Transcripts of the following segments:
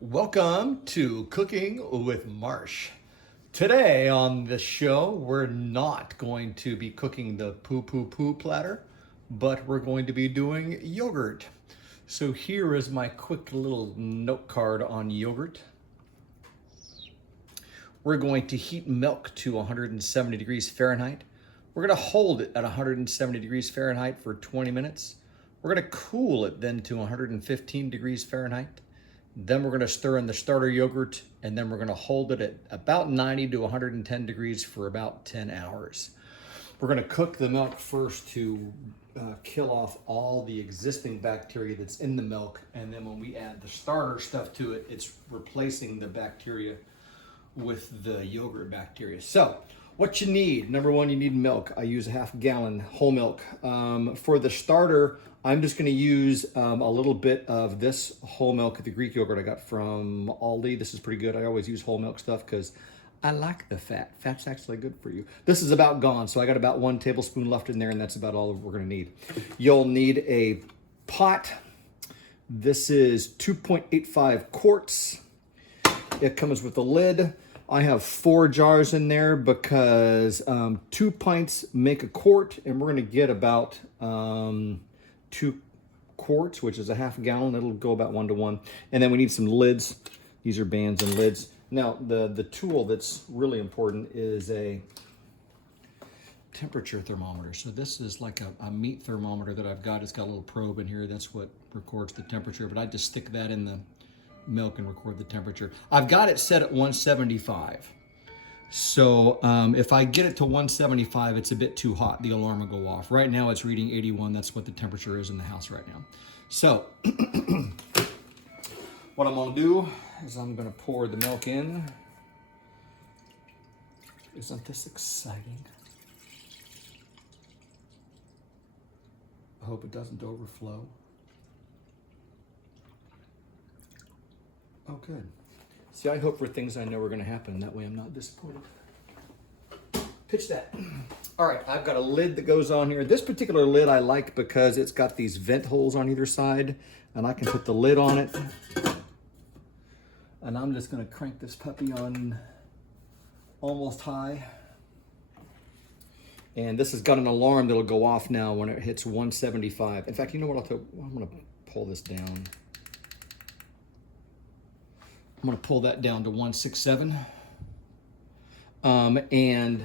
Welcome to Cooking with Marsh. Today on the show, we're not going to be cooking the poo platter, but we're going to be doing yogurt. So here is my quick little note card on yogurt. We're going to heat milk to 170 degrees Fahrenheit. We're going to hold it at 170 degrees Fahrenheit for 20 minutes. We're going to cool it then to 115 degrees Fahrenheit. Then we're going to stir in the starter yogurt, and then we're going to hold it at about 90 to 110 degrees for about 10 hours. We're going to cook the milk first to kill off all the existing bacteria that's in the milk, and then when we add the starter stuff to it, it's replacing the bacteria with the yogurt bacteria. So what you need, number one, you need milk. I use a half gallon whole milk. For the starter, I'm just going to use a little bit of this whole milk, the Greek yogurt I got from Aldi. This is pretty good. I always use whole milk stuff because I like the fat. Fat's actually good for you. This is about gone, so I got about 1 tablespoon left in there, and that's about all we're going to need. You'll need a pot. This is 2.85 quarts. It comes with a lid. I have 4 jars in there because 2 pints make a quart, and we're going to get about 2 quarts, which is a half gallon. It'll go about 1 to 1. And then we need some lids. These are bands and lids. Now, the tool that's really important is a temperature thermometer. So this is like a meat thermometer that I've got. It's got a little probe in here. That's what records the temperature. But I just stick that in the milk and record the temperature. I've got it set at 175. So if I get it to 175, it's a bit too hot. The alarm will go off. Right now it's reading 81. That's what the temperature is in the house right now. So what I'm going to do is I'm going to pour the milk in. Isn't this exciting? I hope it doesn't overflow. Oh, good. See, I hope for things I know are going to happen. That way I'm not disappointed. Pitch that. All right, I've got a lid that goes on here. This particular lid I like because it's got these vent holes on either side, and I can put the lid on it. And I'm just going to crank this puppy on almost high. And this has got an alarm that'll go off now when it hits 175. In fact, you know what? I'm going to pull this down. I'm going to pull that down to 167. And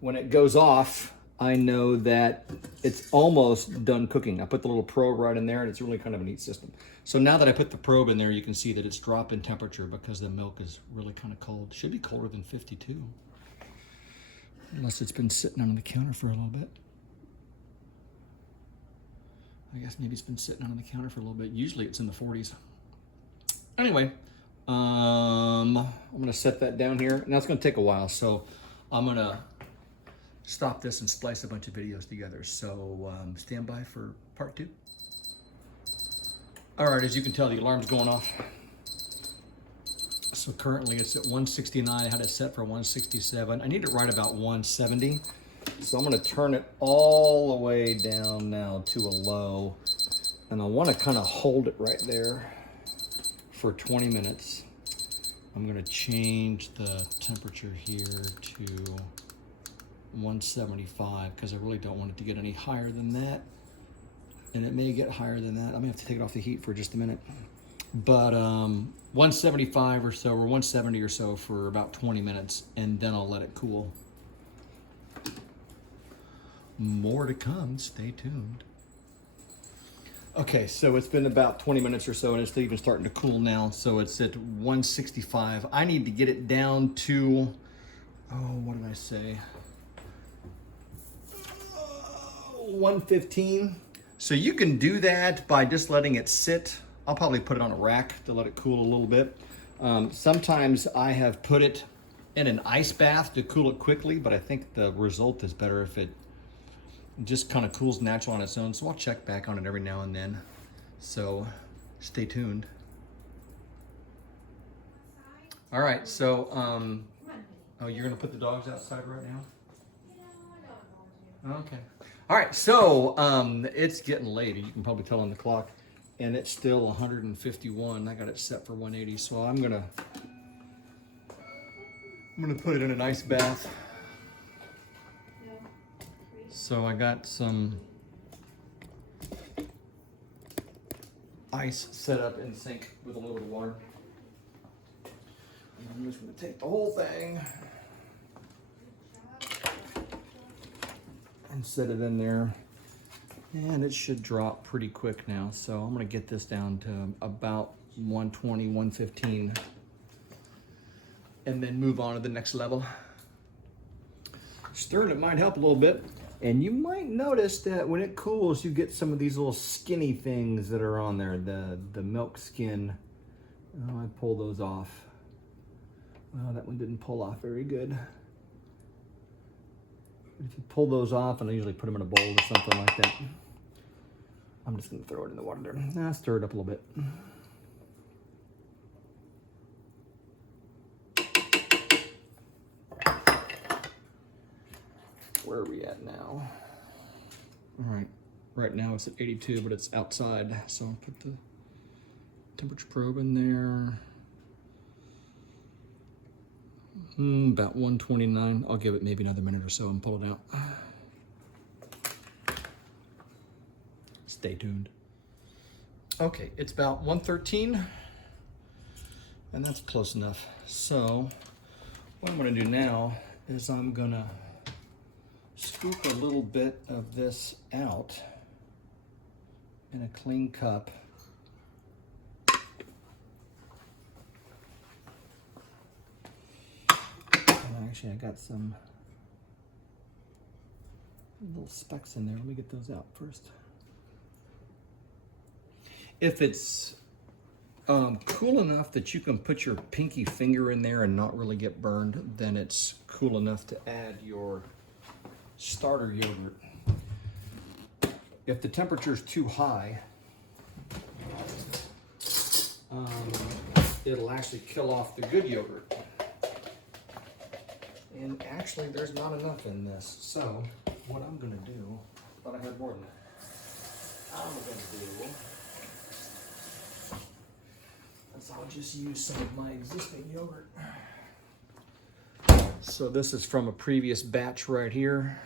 when it goes off, I know that it's almost done cooking. I put the little probe right in there, and it's really kind of a neat system. So now that I put the probe in there, you can see that it's dropping temperature because the milk is really kind of cold. Should be colder than 52. Unless it's been sitting on the counter for a little bit. I guess maybe it's been sitting on the counter for a little bit. Usually it's in the 40s. Anyway, I'm going to set that down here. Now it's going to take a while, so I'm going to stop this and splice a bunch of videos together. So stand by for part 2. All right, as you can tell, the alarm's going off. So currently it's at 169. I had it set for 167. I need it right about 170. So I'm going to turn it all the way down now to a low. And I want to kind of hold it right there for 20 minutes. I'm going to change the temperature here to 175 because I really don't want it to get any higher than that. And it may get higher than that. I'm going to have to take it off the heat for just a minute. But 175 or so, or 170 or so for about 20 minutes, and then I'll let it cool. More to come. Stay tuned. Okay, so it's been about 20 minutes or so, and it's even starting to cool now. So it's at 165. I need to get it down to, oh, what did I say? 115. So you can do that by just letting it sit. I'll probably put it on a rack to let it cool a little bit. Sometimes I have put it in an ice bath to cool it quickly, but I think the result is better if it just kind of cools natural on its own. So I'll check back on it every now and then. So stay tuned. All right, so, oh, you're gonna put the dogs outside right now? Okay. All right, so it's getting late. You can probably tell on the clock. and it's still 151. I got it set for 180, so I'm gonna put it in an ice bath. So I got some ice set up in sink with a little bit of water. And I'm just gonna take the whole thing and set it in there. And it should drop pretty quick now. So I'm gonna get this down to about 120, 115, and then move on to the next level. Stirring it might help a little bit. And you might notice that when it cools, you get some of these little skinny things that are on there, the milk skin. Oh, I pull those off. Oh, that one didn't pull off very good. If you pull those off, and I usually put them in a bowl or something like that, I'm just gonna throw it in the water there. Now stir it up a little bit. Where are we at now? All right, right now it's at 82, but it's outside. So I'll put the temperature probe in there. About 129. I'll give it maybe another minute or so and pull it out. Stay tuned. Okay, it's about 113, and that's close enough. So what I'm gonna do now is I'm gonna scoop a little bit of this out in a clean cup. And actually, I got some little specks in there. Let me get those out first. If it's cool enough that you can put your pinky finger in there and not really get burned, then it's cool enough to add your starter yogurt. If the temperature is too high, it'll actually kill off the good yogurt. And actually, there's not enough in this. So what I'm gonna do, I thought I had more than that. I'm gonna do is I'll just use some of my existing yogurt. So this is from a previous batch right here.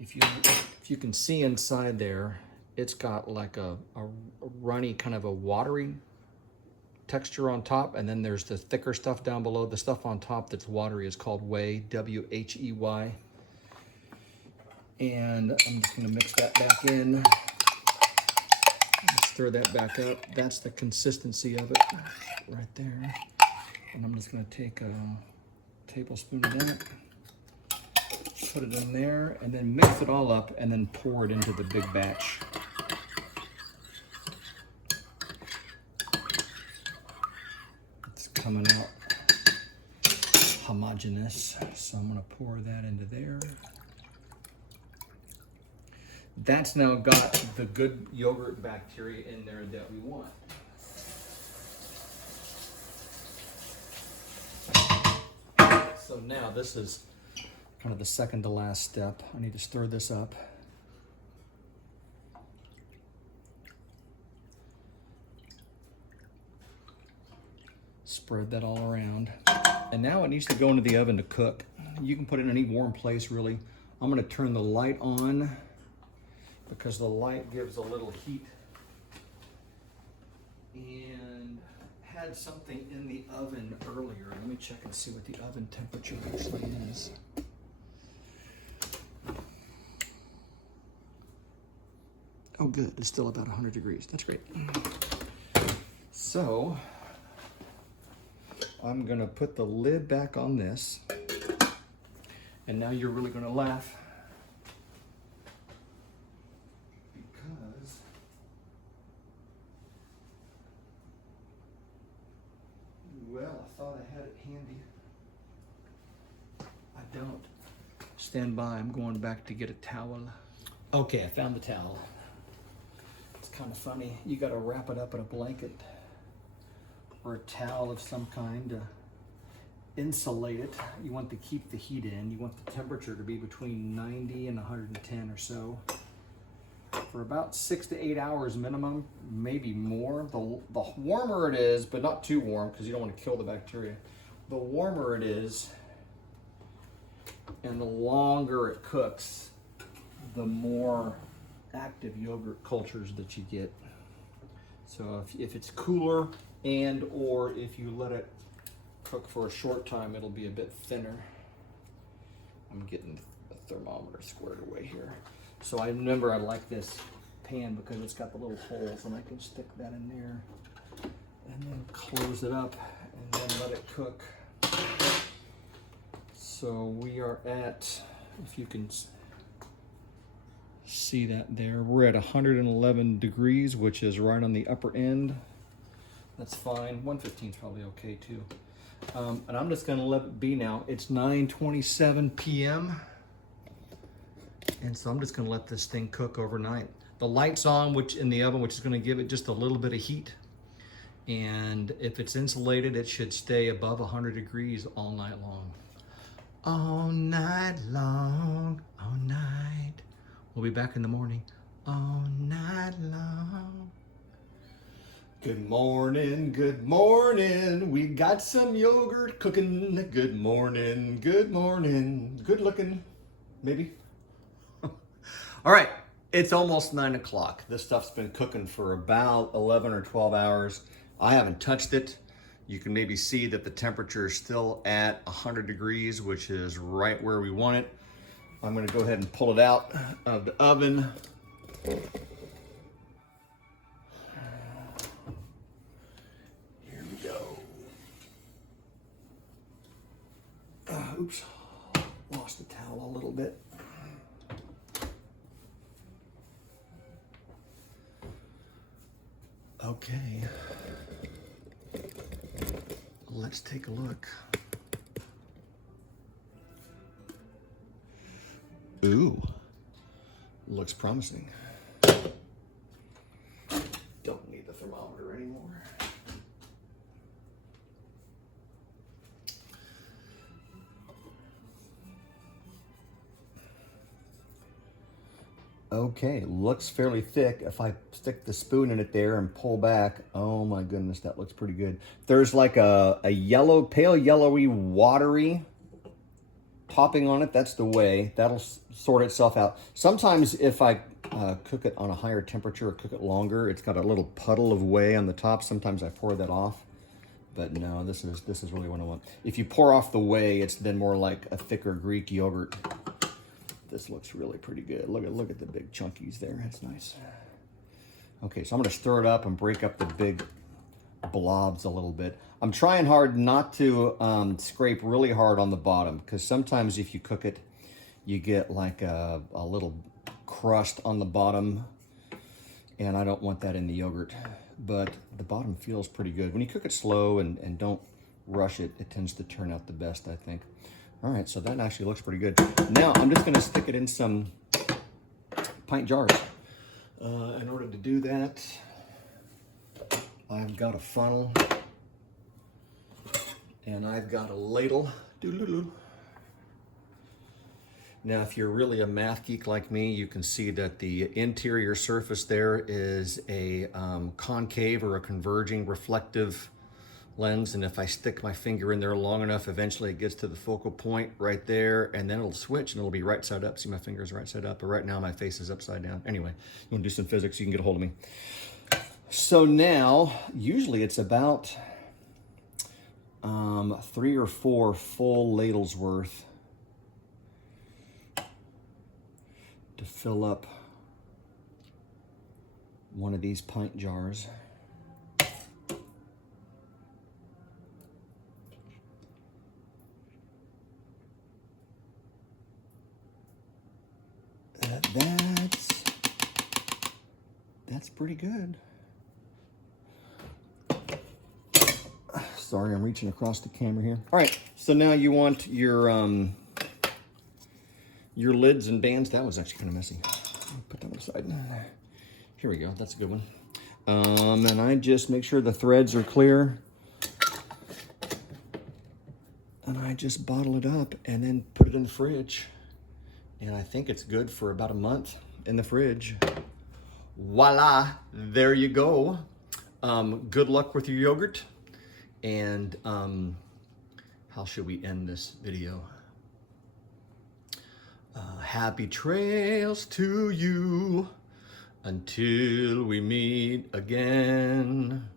If you can see inside there, it's got like a runny, kind of a watery texture on top, and then there's the thicker stuff down below. The stuff on top that's watery is called whey, W-H-E-Y. And I'm just gonna mix that back in. Stir that back up. That's the consistency of it right there. And I'm just gonna take a tablespoon of that, put it in there, and then mix it all up, and then pour it into the big batch. It's coming out homogeneous, so I'm gonna pour that into there. That's now got the good yogurt bacteria in there that we want. So now this is kind of the second to last step. I need to stir this up. Spread that all around. And now it needs to go into the oven to cook. You can put it in any warm place, really. I'm gonna turn the light on because the light gives a little heat. And had something in the oven earlier. Let me check and see what the oven temperature actually is. Oh good, it's still about 100 degrees. That's great. So, I'm gonna put the lid back on this. And now you're really gonna laugh. Because well, I thought I had it handy. I don't. Stand by, I'm going back to get a towel. Okay, I found the towel. It's kind of funny. You gotta wrap it up in a blanket or a towel of some kind to insulate it. You want to keep the heat in. You want the temperature to be between 90 and 110 or so. for about 6 to 8 hours minimum, maybe more. The warmer it is, but not too warm because you don't want to kill the bacteria. The warmer it is and the longer it cooks, the more active yogurt cultures that you get. So if it's cooler and or if you let it cook for a short time, it'll be a bit thinner. I'm getting the thermometer squared away here. So I remember I like this pan because it's got the little holes and I can stick that in there and then close it up and then let it cook. So we are at, if you can see that there, we're at 111 degrees, which is right on the upper end. That's fine. 115 is probably okay too. And I'm just gonna let it be now. It's 9:27 p.m. And so I'm just gonna let this thing cook overnight. The light's on, which in the oven, which is gonna give it just a little bit of heat. And if it's insulated, it should stay above 100 degrees all night long. All night long, all night. We'll be back in the morning. All night long. Good morning, good morning. We got some yogurt cooking. Good morning, good morning. Good looking, maybe. All right, it's almost 9 o'clock. This stuff's been cooking for about 11 or 12 hours. I haven't touched it. You can maybe see that the temperature is still at 100 degrees, which is right where we want it. I'm gonna go ahead and pull it out of the oven. Here we go. Oops, lost the towel a little bit. Okay, let's take a look. Ooh, looks promising. Don't need the thermometer anymore. Okay, looks fairly thick. If I stick the spoon in it there and pull back, oh my goodness, that looks pretty good. There's like a yellow, pale yellowy, watery topping on it. That's the way. That'll sort itself out. Sometimes if I cook it on a higher temperature or cook it longer, it's got a little puddle of whey on the top. Sometimes I pour that off. But no, this is really what I want. If you pour off the whey, it's then more like a thicker Greek yogurt. This looks really pretty good. Look at the big chunkies there. That's nice. Okay, so I'm gonna stir it up and break up the big blobs a little bit. I'm trying hard not to scrape really hard on the bottom, because sometimes if you cook it, you get like a little crust on the bottom, and I don't want that in the yogurt. But the bottom feels pretty good. When you cook it slow and don't rush it, it tends to turn out the best, I think. All right, so that actually looks pretty good. Now I'm just gonna stick it in some pint jars. In order to do that, I've got a funnel and I've got a ladle. Now, if you're really a math geek like me, you can see that the interior surface there is a concave or a converging reflective lens, and if I stick my finger in there long enough, eventually it gets to the focal point right there, and then it'll switch and it'll be right side up. See, my finger's right side up, but right now my face is upside down. Anyway, you want to do some physics, you can get a hold of me. So now, usually it's about 3 or 4 full ladles worth to fill up one of these pint jars. That's pretty good. Sorry, I'm reaching across the camera here. All right, so now you want your lids and bands. That was actually kind of messy. I'll put that aside. Here we go. That's a good one. And I just make sure the threads are clear. And I just bottle it up and then put it in the fridge. And I think it's good for about a month in the fridge. Voila, there you go. Good luck with your yogurt. And how should we end this video? Happy trails to you until we meet again.